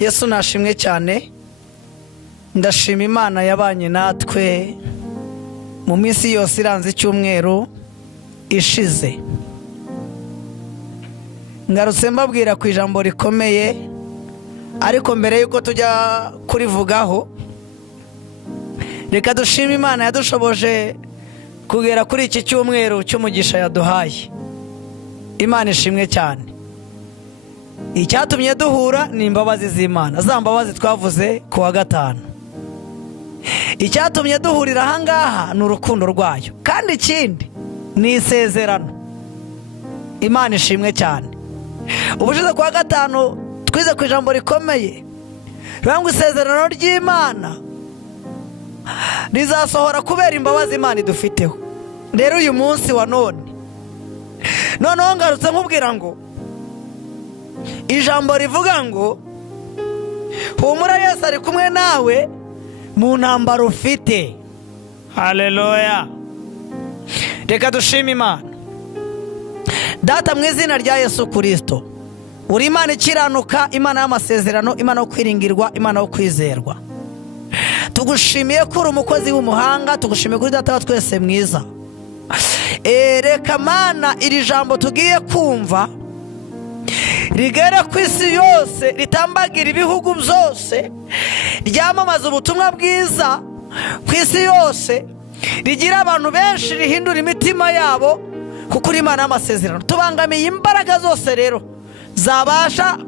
Yesu nashimwe cyane. Ndashima Imana yabanye natwe mu minsi yose iranze icyumweru ishize. Ngarutse mbabwira ku ijambo rikomeye, ariko mbere yuko tujya kurivugaho, reka dushime Imana yadushoboje kugera kuri iki cyumweru cy'umugisha yaduhaye. Imana ishimwe cyane. Icyatumye duhura ni imbabazi z'Imana, za mbabazi twavuze ku wa gatanu. Icyatumye duhurira ahangaha ni urukundo rwayo, kandi ikindi ni isezerano. Imana ishimwe cyane. Ubushize ku wa gatanu twize ku ijambo rikomeye rivuga ngo isezerano ry'Imana rizasohora kubera imbabazi Imana idufiteho. Rero uyu munsi wa noneho ngarutse nkubwira ngo ijambo rivuga ngo humura, Yesu ari kumwe nawe mu ntambara ufite. Haleluya. Reka dushime Imana. Data, mu izina rya Yesu Kristo, uri Imana ikiranuka, Imana y'amasezerano, Imana yo kwiringirwa, Imana yo kwizerwa. Tugushimiye ko uri umukozi w'umuhanga, tugushimiye kuri Data wa twese mwiza. Reka Mana iri jambo tugiye kumva rigera ku isi yose, ritambagira ibihugu byose, ryamamaza ubutumwa bwiza ku isi yose, rigira abantu benshi, rihindura imitima yabo, kuko uri Imana y'amasezerano. Tubangamiye imbaraga zose rero zabasha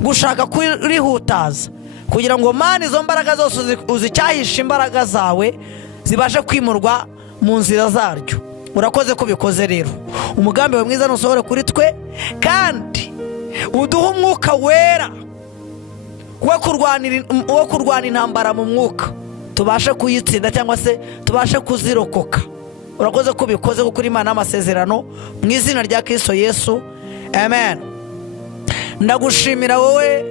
gushaka kurihutaza, kugira ngo Mana izo mbaraga zose uzicyahisha imbaraga zawe zibashe kwimurwa mu nzira zaryo. Urakoze ko bikoze rero. Umugambi wawe mwiza nusohore kuri twe, kandi uduhe umwuka wera wo kurwana intambara mu mwuka, tubashe kuyitsinda cyangwa se tubashe kuzirokoka. Urakoze ko bikoze, kuko uri Imana y'amasezerano, mu izina rya Kristo Yesu, amen. Ndagushimira wowe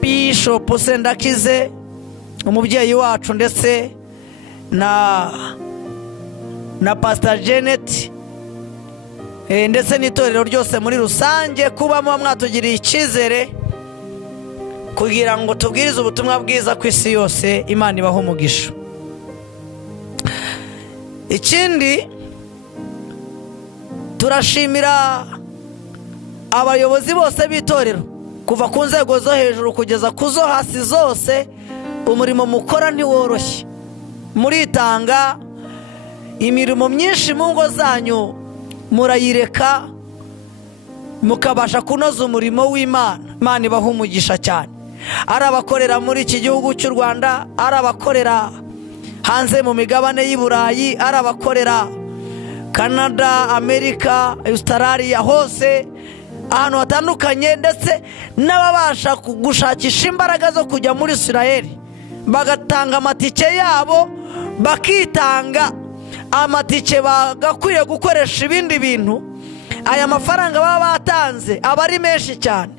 Bishop Sendakize, umubyeyi wacu, ndetse na Pastor Janet, ndetse n'itorero ryose muri rusange, kuba mwatugiriye icyizere kugira ngo tubwirize ubutumwa bwiza ku isi yose. Imana ibahe umugisha. Ikindi, turashimira abayobozi bose b'itorero, kuva ku nzego zo hejuru kugeza ku zo hasi zose. Umurimo mukora ntiworoshye, muritanga, imirimo myinshi mu ngo zanyu murayireka mukabasha kunoza umurimo w'Imana. Imana ibahe umugisha cyane. Ari abakorera muri iki gihugu cy'u Rwanda, ari abakorera hanze mu migabane y'i Burayi, ari abakorera Canada, Amerika, Australia, hose ahantu hatandukanye, ndetse n'ababasha gushakisha imbaraga zo kujya muri Israel, bagatanga amatike yabo, bakitanga amatike bagakwiye gukoresha ibindi bintu. Aya mafaranga baba batanze aba ari menshi cyane,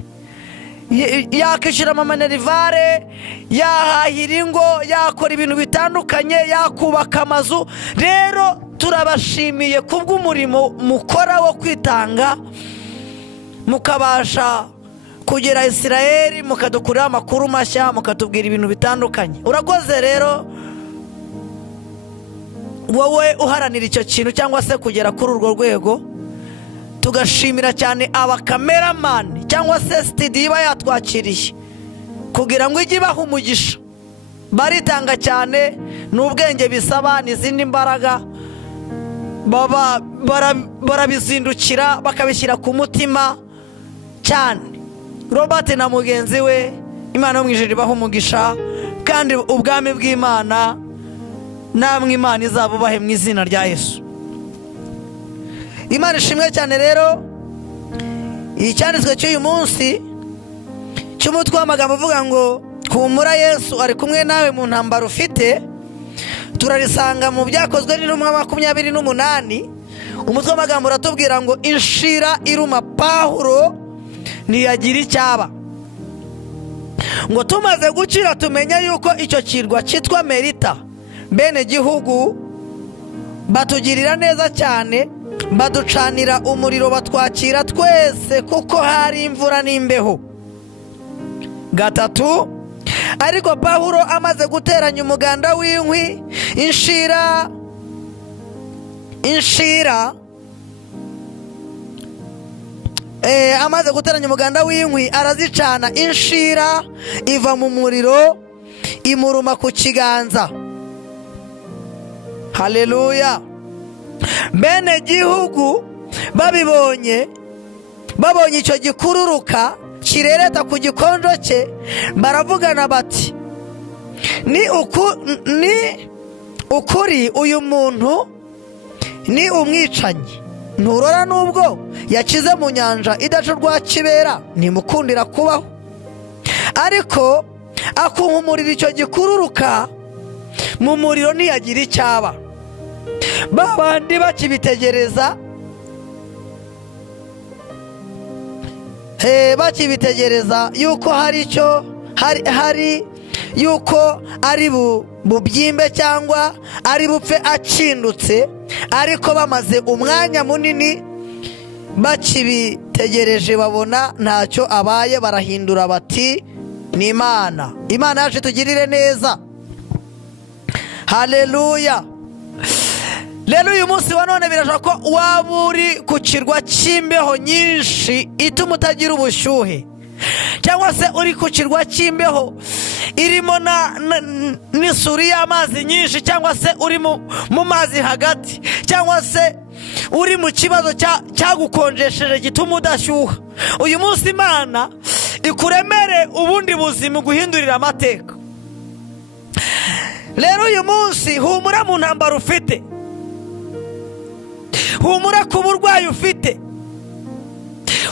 yakishyura amanerivare, yahahira ingo, yakora ibintu bitandukanye, yakubaka amazu. Rero turabashimiye kubw'umurimo mukora wo kwitanga, mukabasha kugera Israel, mukadukurira amakuru mashya, mukatubwira ibintu bitandukanye. Urakoze rero wowe uharanira icyo kintu cyangwa se kugera kuri urwo rwego. Tugashimira cyane abakameramani cyangwa se studio iba yatwakiriye kugira ngo ijye ibaha umugisha. Baritanga cyane, n'ubwenge bisaba, n'izindi mbaraga barabizindukira, bakabishyira ku mutima cyane. Robert na mugenzi we, Imana yo mu ijuru ibaha umugisha, kandi ubwami bw'Imana namwe Imana izabubahe mu izina rya Yesu. Imana ishimwe cyane. Rero icyanditswe cy'uyu munsi cy'umutwe w'amagambo uvuga ngo humura, Yesu ari kumwe nawe mu ntambara ufite, turarisanga mu Byakozwe n'Intumwa 28. Umutwe w'amagambo uratubwira ngo inshira iruma Pawulo ntiyagira icyaba, ngo tumaze gukira tumenya yuko icyo kirwa cyitwa Merita bene gihugu batugirira neza cyane, baducanira umuriro, batwakira twese kuko hari imvura n'imbeho. gatatu. Ariko Pawulo amaze guteranya umuganda w'inkwi, inshira amaze guteranya umuganda w'inkwi arazicana, inshira iva mu muriro imuruma ku kiganza. Haleluya. Bene gihugu babonye icyo gikururuka kirereta ku gikonjo cye, baravugana bati, ni ukuri uyu muntu ni umwicanyi. Nturora nubwo yakize mu nyanja idaca urwa kibera, ntimukundira kubaho. Ariko akunkumurira icyo gikururuka mu muriro ntiyagira icyaba. Ba bandi bakibitegereza yuko yuko ari bubyimbe cyangwa ari bupfe akindutse, ariko bamaze umwanya munini bakibitegereje babona ntacyo abaye, barahindura bati, ni Imana yacu tugirire neza. Haleluya. Rero uyu munsi wa none birashoboka ko waba uri ku kirwa cy'imbeho nyinshi ituma utagira ubushyuhe, cyangwa se uri ku kirwa cy'imbeho irimo n'isuri y'amazi nyinshi, cyangwa se uri mu mazi hagati, cyangwa se uri mu kibazo cyagukonjesheje gituma udashyuha. Uyu munsi Imana ikuremere ubundi buzima, guhindurira amateka. Rero uyu munsi humura mu ntambaro ufite, humura ku burwayi ufite,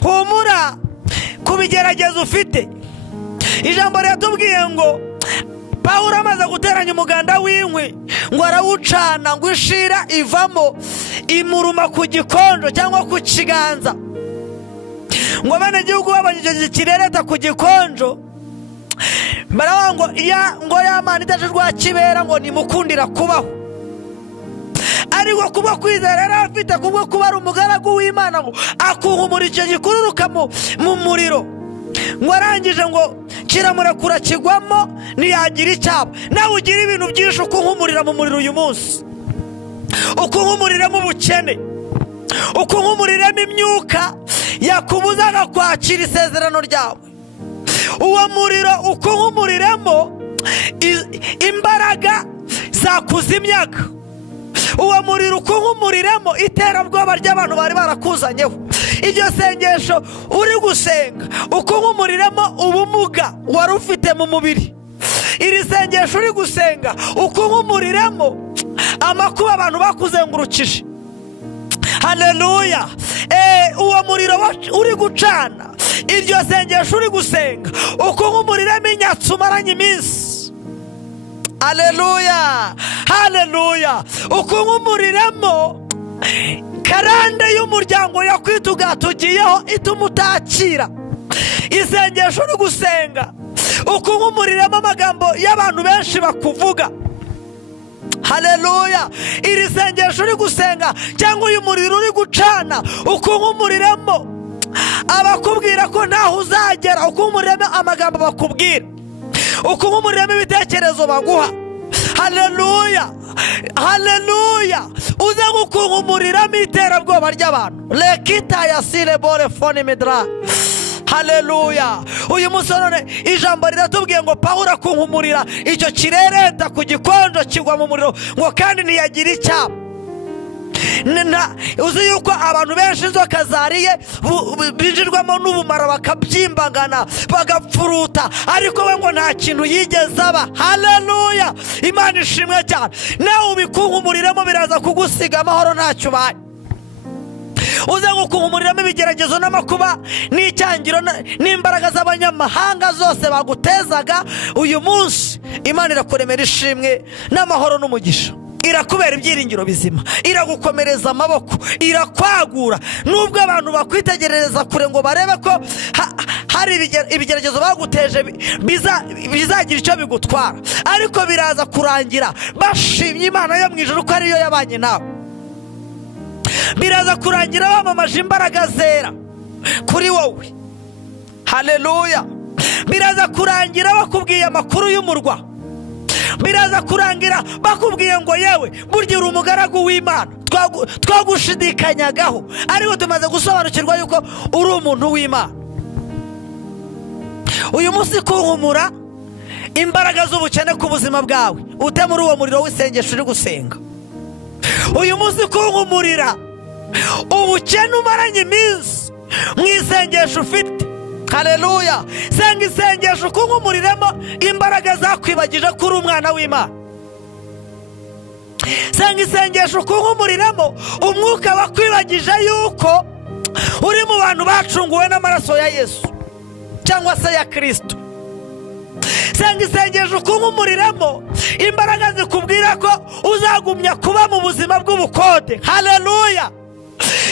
humura ku bigeragezo ufite. Ijambo riratubwiye ngo Pawulo amaze guteranya umuganda w'inkwi ngo arawucana, ngo inshira ivamo imuruma ku gikonjo cyangwa ku kiganza. Ngo bene gihugu babonye icyo kirereta ku gikonjo, baravuga ngo ya Mana idaca urwa kibera, ngo nimukundira kubaho. Ariko kuba kwizera yari afite, kubwo kuba ari umugaragu w'Imana, ngo akunkumura icyo gikururuka mu muriro, ngo arangije ngo kiramurekura kigwamo ntiyagira icyaba. Nawe ugira ibintu byinshi ukunkumurira mu muriro uyu munsi, ukunkumurira ubukene, ukunkumurira imyuka yakubuzaga kwakira isezerano ryawe. Uwo muriro ukunkumuramo imbaraga zakuzimyaga. Uwo muriro ukunkumuramo iterabwoba ry'abantu bari barakuzanyeho. Iryo sengesho uri gusenga ukunkumuramo ubumuga wari ufite mu mubiri. Iri sengesho uri gusenga ukunkumuramo amakuba abantu bakuzengurukije. Haleluya. Uwo muriro uri gucana, iryo sengesho uri gusenga ukunkumuramo inyatsi umaranye iminsi. Haleluya. Haleluya. Ukunkumuramo karande y'umuryango yakwitugatugiyeho ituma utakira. Isengesho uri gusenga ukunkumuramo amagambo y'abantu benshi bakuvuga. Haleluya. Iri sengesho uri gusenga cyangwa uyu muriro uri gucana ukunkumuramo abakubwira ko ntaho uzagera, ukunkumuramo amagambo bakubwira, ukunkumuramo ibitekerezo baguha. Haleluya. Haleluya. Uze gukunkumuramo iterabwoba ry'abantu. Lekita ya sile bore fone medra. Haleluya. Uyu munsi none ijambo riratubwiye ngo Pawulo akunkumurira icyo kirereta ku gikonjo kigwa mu muriro, ngo kandi ntiyagira icyaba. Uzi yuko abantu benshi inzoka zariye binjirwamo n'ubumara bakabyimbangana bagapfuruta, ariko we ngo nta kintu yigeze aba. Haleluya. Imana ishimwe cyane. Nawe ubikunkumuramo biraza kugusiga amahoro ntacyo ubaye. Uze gukunkumuramo ibigeragezo n'amakuba n'icyangiro n'imbaraga z'abanyamahanga zose bagutezaga. Uyu munsi Imana irakuremera ishimwe n'amahoro n'umugisha, irakubera ibyiringiro bizima, iragukomereza amaboko, irakwagura. Nubwo abantu bakwitegerereza kure ngo barebe ko hari ibigeragezo baguteje bizagira icyo bigutwara, ariko biraza kurangira bashimye Imana yo mu ijuru ko ariyo yabanye nawe. Biraza kurangira bamamaje imbaraga zera kuri wowe. Haleluya. biraza kurangira bakubwiye amakuru y'umurwa, biraza kurangira bakubwiye ngo yewe burya uri umugaragu w'Imana twagushidikanyagaho, ariko tumaze gusobanukirwa yuko uri umuntu w'Imana. uyu munsi kunkumura imbaraga z'ubukene ku buzima bwawe, ute muri uwo muriro w'isengesho uri gusenga. uyu munsi kunkumurira ubukene umaranye iminsi mu isengesho ufite. Haleluya. Senga isengesho kunkumuriremo imbaraga zakwibagije ko uri umwana w'Imana. Senga isengesho kunkumuriremo umwuka wakwibagije yuko uri mu bantu bacunguwe n'amaraso ya Yesu cyangwa se ya Kristo. Senga isengesho kunkumuriremo imbaraga zikubwira ko uzagumya kuba mu buzima bw'ubukode. Haleluya.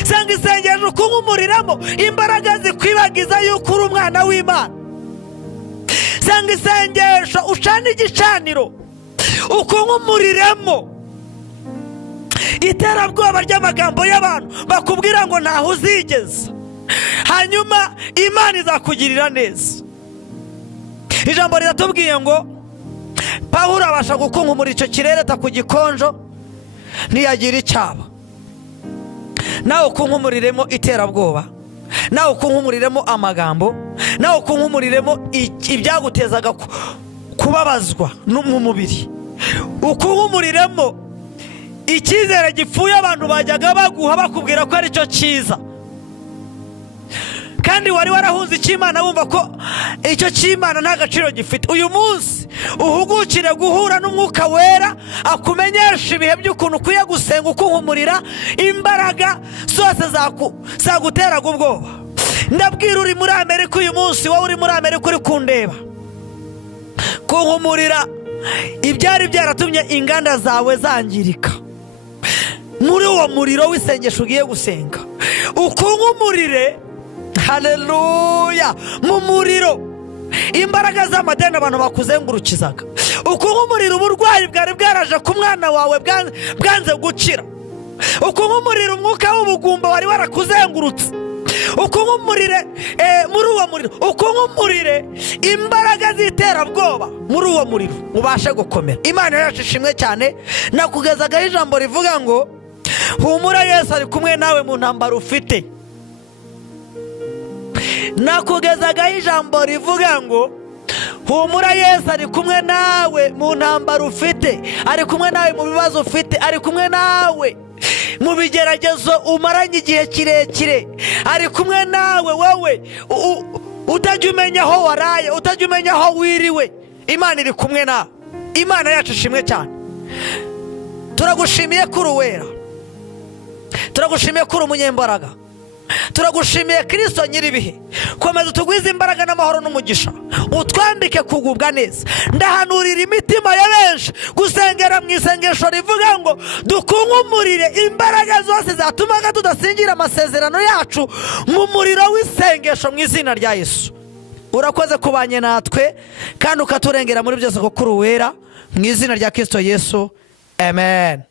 Senga isengesho kunkumuriremo imbaraga zikwibagiza yuko uri umwana w'Imana. Senga isengesho ucana igicaniro ukunkumuriremo iterabwoba ry'amagambo y'abantu bakubwira ngo ntaho uzigeza, hanyuma Imana izakugirira neza. Ijambo riratubwiye ngo Pawulo abasha gukunkumura icyo kirere ku gikonjo ntiyagira icyaba. Nawe ukunkumuriremo iterabwoba, nawe ukunkumuriremo amagambo, nawe ukunkumuriremo ibyagutezaga kubabazwa mu mubiri, ukunkumuriremo icyizere gipfuye abantu bajyaga baguha bakubwira ko ari cyo cyiza, kandi wari warahunze icy'Imana wumva ko icyo cy'Imana nta gaciro gifite. uyu munsi uhugukire guhura n'umwuka wera akumenyesha ibihe by'ukuntu ukwiye gusenga ukunkumurira imbaraga zose zaguteraga ubwoba. ndabwira uri muri Amerika uyu munsi, wowe uri muri Amerika uri kundeba, kunkumurira ibyari byaratumye inganda zawe zangirika muri uwo muriro w'isengesho ugiye gusenga. ukunkumurire, haleluya, mu muriro imbaraga z'amadeni abantu bakuzengurukizaga. ukunkumurira uburwayi bwari bwaraje ku mwana wawe bwanze gukira. ukunkumurira umwuka w'ubugumba wari warakuzengurutse. ukunkumurire muri uwo muriro, ukunkumurire imbaraga z'iterabwoba muri uwo muriro ubashe gukomera. Imana yacu ishimwe cyane. nakugezagaho ijambo rivuga ngo humura, Yesu ari kumwe nawe mu ntambara ufite. nakugezagaho ijambo rivuga ngo humura, Yesu ari kumwe nawe mu ntambara ufite, ari kumwe nawe mu bibazo ufite, ari kumwe nawe mu bigeragezo umaranye igihe kirekire, ari kumwe nawe wowe utajya umenya aho waraye, utajya umenya aho wiriwe. Imana iri kumwe nawe. Imana yacu ishimwe cyane. turagushimiye ko uri uwera, turagushimiye ko uri umunyembaraga, turagushimiye Kristo nyiribihe. komeza utugwize imbaraga n'amahoro n'umugisha, utwambike kugubwa neza. ndahanurira imitima ya benshi gusengera mu isengesho rivuga ngo dukunkumurire imbaraga zose zatumaga tudasingira amasezerano yacu mu muriro w'isengesho mu izina rya Yesu. urakoze kubanye natwe kandi ukaturengera muri byose kuko uri uwera, mu izina rya Kristo Yesu, amen.